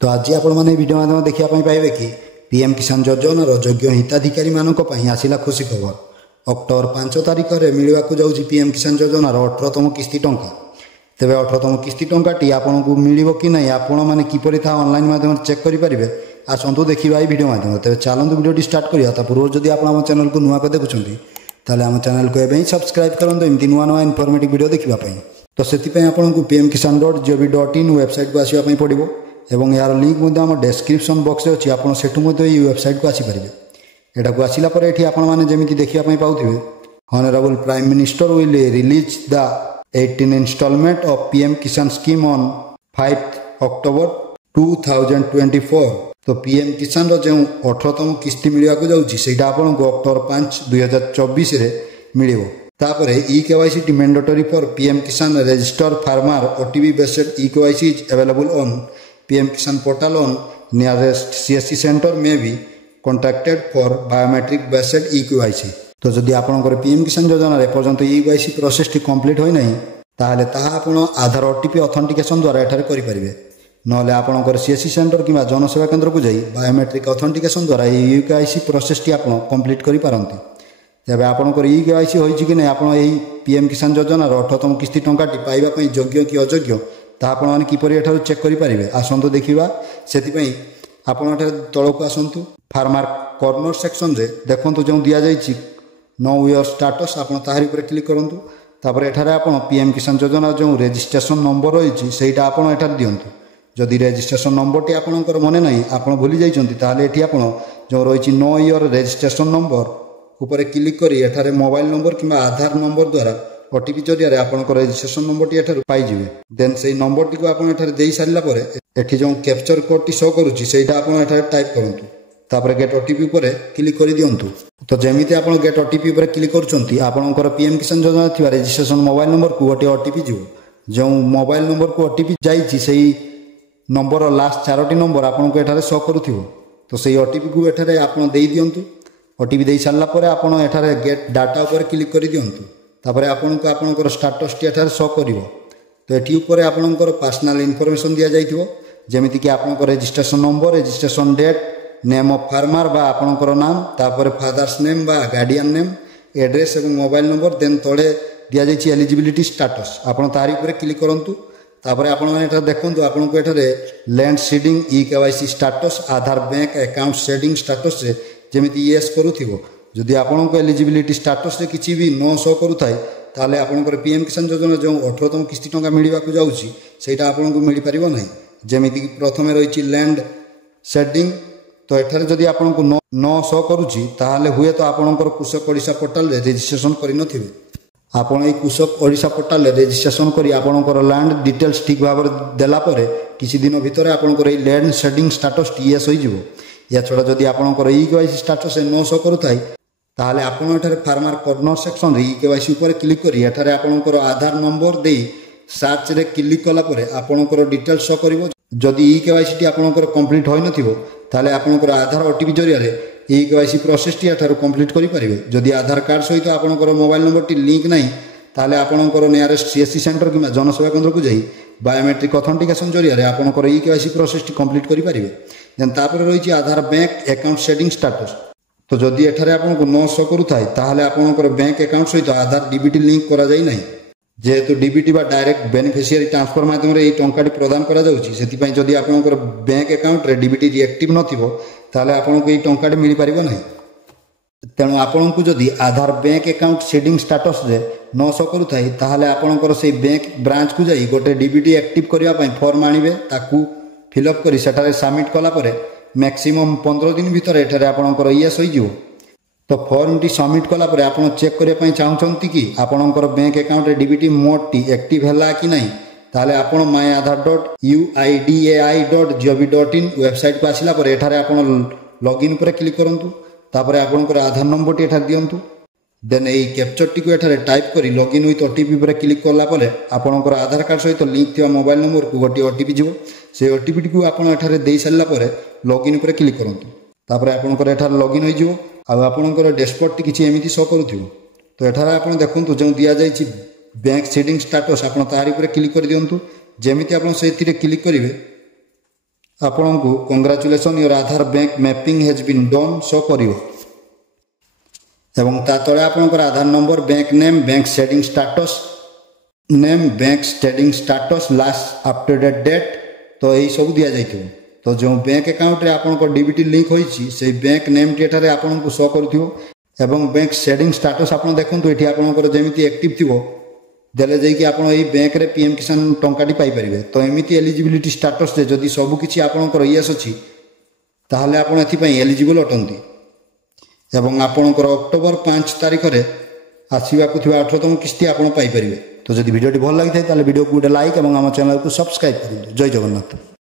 तो आज आपण मैंने वीडियो माध्यम देखा पाइबे कि पीएम किसान योजनार योग्य हिताधिकारी आसला खुशी खबर। अक्टोबर 5 तारिख में मिलवाक जाऊँगी पीएम किसान योजनार 18तम किस्ती टंका। तेज 18तम किस्ती टंकाटी आपन को मिल कि नहीं आपण मैंने किपरि था ऑनलाइन माध्यम चेक करेंगे। आसतु देखा वीडियो माध्यम तेज चलतु वीडियो स्टार्ट करा पूर्व जदि आप चैनल को नुआ देखुं ताले आम चैनल को एवं सब्सक्राइब करूँ एमती नुआ नुआ इनफॉर्मेटिव वीडियो देखापी। तो से आपको pmkisan.gov.in वेबसाइट को आसवाई पड़ो एवं यार लिंक आम डिस्क्रिप्शन बॉक्स में अच्छी आपड़ सेठू वेबसाइट को आसीपारे। यहाँ को आसला जमी देखापी पाथे honourable prime minister will release the 18 instalment of PM Kisan scheme on 5 October 2024। तो पीएम किसान जो 18तम किस्ती मिलवाक जाऊँगी आपन को अक्टोबर 5 2024 मिल। तापर eKYC mandatory for PM Kisan register farmer OTP based eKYC is available on PM Kisan portal on nearest CSC centre में भी contacted for biometric based eKYC। तो जदि आपंकर पीएम किसान योजना एपर्यंत eKYC प्रोसेस टी कंप्लीट होई नहीं ताहले ताहा आपण आधार ओटीपी ऑथेंटिकेशन द्वारा एठारे करि परिबे। नले आपंकर सीएससी सेंटर किंवा जनसेवा केंद्र को जाई बायोमेट्रिक ऑथेंटिकेशन द्वारा eKYC प्रोसेस टी आपण कंप्लीट करि पारंती। तेज आपंकर eKYC होइछि कि नहीं आपण एही पीएम किसान योजनार 18तम किस्ती टंकाटी पाइबा पई योग्य कि अयोग्य ता आपण माने किपरि एठारु चेक करि परिबे। आसंतु देखिबा सेति आपण एठारे तळको आसंतु फार्मर कॉर्नर सेक्शन रे देखंतु जो दिया जाइछि नो योर स्टेटस आपण ताहारी ऊपर क्लिक करंतु। तापर एठारे आपण पीएम किसान योजना जो रजिस्ट्रेशन नंबर रहिछि सेटा आपण एठारे दियंतु। जदि रजिस्ट्रेशन नंबर टी आपणकर मने नाही आपण भूली जाइछंती ताहाले एठी आपण जो रहिछि नो योर रजिस्ट्रेशन नंबर ऊपर क्लिक करी एठारे मोबाइल नंबर किंवा आधार नंबर द्वारा ओटीपी जरिया आपनकर रजिस्ट्रेशन नंबर टी एठारे पाइजिवे। देन सेही नंबर टी को आपण एठारे देई सारिला परे एठी जो कैप्चर कोड टी शो करूछि सेटा आपण एठारे टाइप करंतु। तापर गेट ओटीपी ऊपर क्लिक करि दियंतु। तो जेमिति आपण गेट ओटीपी ऊपर क्लिक करछंती आपनकर पीएम किसान योजना थिबा रजिस्ट्रेशन मोबाइल नंबर को गोटे ओटीपी जिवो। जो मोबाइल नंबर को ओटीपी जाइछि सेही नंबर लास्ट 4टी नंबर आपनको एठारे शो करूथिबो। तो सेही ओटीपी को एठारे आपण देई दियंतु। ओटीपी दे सारा पर आप एठारे गेट डाटा उपर क्लिक कर दिंतु। तापर आपनको आपनकर स्टेटस टी एठारे शो करिवो। तो एठी ऊपर आपनकर पर्सनल इनफॉरमेशन दिया जाइथिबो जेमिति कि आपनकर registration number registration date name of farmer बा आपनकर नाम तापर फादर्स नेम बा गार्डियन नेम एड्रेस एवं मोबाइल नंबर देन तळे दिया जाइछि एलिजिबिलिटी स्टेटस आपण तारी ऊपर क्लिक करंतु। तापर आपण माने एठा देखंतु आपनको एठारे लैंड सीडिंग eKYC स्टेटस आधार बैंक अकाउंट सेडिंग स्टेटस रे जेमिति येस करूथिबो। जदि आपनको एलिजिबिलिटी स्टेटस रे किछि भी नो शो करूथाय ताले आपनकर पीएम किसान योजना जो 18तम किस्ती टंका मिलवाक जाउछि सेटा आपनको मिल परिबो नाही। जेमिति कि प्रथमे रहिछि लैंड सेडिंग तो एठारे जदि आपनको नो शो करूछि ताले हुए तो आपनकर कृषक ओडिशा पोर्टल रे रजिस्ट्रेशन करि नथिबे। आपण ए कृषक ओडिशा पोर्टल रे रजिस्ट्रेशन करी आपनकर लैंड डिटेल्स ठीक भाव देला परे किछि दिन भितर आपनकर a land सेडिंग status T yes होई जिवो। या छड़ा जदि आपनकर eKYC स्टेटस नो शो करूथाय ताहले आपण एठारे फार्मर कॉर्नर सेक्शन रे eKYC ऊपर क्लिक करी एठारे आपनकर आधार नंबर देई सर्च रे क्लिक कला परे आपनकर डिटेल्स शो करिवो। जदि eKYC टी आपनकर कंप्लीट होई नथिबो ताहले आपनकर आधार ओटीपी जरिया रे eKYC प्रोसेस टी एठारे कंप्लीट करि परिबे। जदि आधार कार्ड सहित आपनकर मोबाइल नंबर टी लिंक नाही ताहले आपनकर नियरेस्ट सीएससी सेंटर किंवा जनसेवा केंद्र को जाई बायोमेट्रिक ऑथेंटिकेशन जरिया रे आपनकर eKYC प्रोसेस टी कंप्लीट करि परिबे। देन तापर रहिछि आधार बैंक अकाउंट सेडिंग स्टेटस। तो जदि एठारे आपनको नो शो करूथाय ताहले आपनकर बैंक अकाउंट सहित आधार डीबीटी लिंक करा जाई नाही। जेहेतु डीबीटी बा डायरेक्ट बेनिफिशियरी ट्रांसफर माध्यम रे एई टंकाटी प्रदान करा जाउछि सेति पई जदि आपनकर बैंक अकाउंट रे डीबीटी रिएक्टिव नथिबो ताहले आपनको एई टंकाटी मिलि परिबो नाही। तेणु आपनको जदि आधार बैंक अकाउंट सेडिंग स्टेटस रे नो शो करूथाय ताहले आपनकर सेई बैंक ब्रांच को जाई गोटे डीबीटी एक्टिव करिया पई फॉर्म आनिबे ताकू फिलअप करी सेटारे सबमिट कला परे मैक्सिमम 15 दिन भीतर एठारे आपनकर येस होई जिवो। तो फॉर्म टी सबमिट कला परे आपण चेक करिया पई चाहउछंती कि आपनकर बैंक अकाउंट रे डीबीटी मोड टी एक्टिव हैला कि नाही ताले आपण myaadhar.uidai.gov.in वेबसाइट को आसिला परे एठारे आपण लॉगिन पर क्लिक करंतु। तापर आपनकर आधार नंबर टी एठारे दियंतु। देन एई कैप्चर टी को एठारे टाइप करी लॉगिन विथ ओटीपी पर क्लिक करला परे आपनकर आधार कार्ड सहित लिंक थिबा मोबाइल नंबर को गोटे ओटीपी जिवो। से ओटीपी को आपण एठारे देई सारिला परे लॉगिन पर क्लिक करंतु। तापर आपनकर एठारे लॉगिन होई जिवो आ आपनकर डैशबोर्ड टी किछि एमिति शो करूथिबो। तो एठारे आपण देखंतु जो दिया जाइछि बैंक सेडिंग स्टेटस आपण ताहारी पर क्लिक कर दियंतु। जेमिति आपण सेथिरे क्लिक करिवे ଆପଣଙ୍କୁ congratulation your Aadhaar bank mapping has been done show କରିବ ଏବଂ ତା ତଳେ ଆପଣଙ୍କର Aadhaar number, bank name, bank setting status name, bank setting status, last updated date ତ ଏହିସବୁ ଦିଆଯାଇଥିବ। ତ ଯେଉଁ ବ୍ୟାଙ୍କ ଆକାଉଣ୍ଟରେ ଆପଣଙ୍କ ଡିବିଟି ଲିଙ୍କ ହୋଇଛି ସେଇ ବ୍ୟାଙ୍କ ନେମ୍ଟି ଏଠାରେ ଆପଣଙ୍କୁ ଶୋ କରୁଥିବ ଏବଂ ବ୍ୟାଙ୍କ ସେଟିଂ ଷ୍ଟାଟସ୍ ଆପଣ ଦେଖନ୍ତୁ ଏଠି ଆପଣଙ୍କର ଯେମିତି ଆକ୍ଟିଭ୍ ଥିବ ଦେଲେ ଯାଇକି ଆପଣ ଏଇ ବ୍ୟାଙ୍କରେ ପିଏମ୍ କିଷାନ ଟଙ୍କାଟି ପାଇପାରିବେ। ତ ଏମିତି ଏଲିଜିବିଲିଟି ଷ୍ଟାଟସ୍ରେ ଯଦି ସବୁକିଛି ଆପଣଙ୍କର ୟେସ୍ ଅଛି ତାହେଲେ ଆପଣ ଏଥିପାଇଁ ଏଲିଜିବଲ୍ ଅଟନ୍ତି ଏବଂ ଆପଣଙ୍କର ଅକ୍ଟୋବର 5 ତାରିଖରେ ଆସିବାକୁ ଥିବା 18ତମ କିସ୍ତି ଆପଣ ପାଇପାରିବେ। ତ ଯଦି ଭିଡ଼ିଓଟି ଭଲ ଲାଗିଥାଏ ତାହେଲେ ଭିଡ଼ିଓକୁ ଗୋଟେ ଲାଇକ୍ ଏବଂ ଆମ ଚ୍ୟାନେଲକୁ ସବସ୍କ୍ରାଇବ୍ କରନ୍ତୁ। ଜୟ ଜଗନ୍ନାଥ।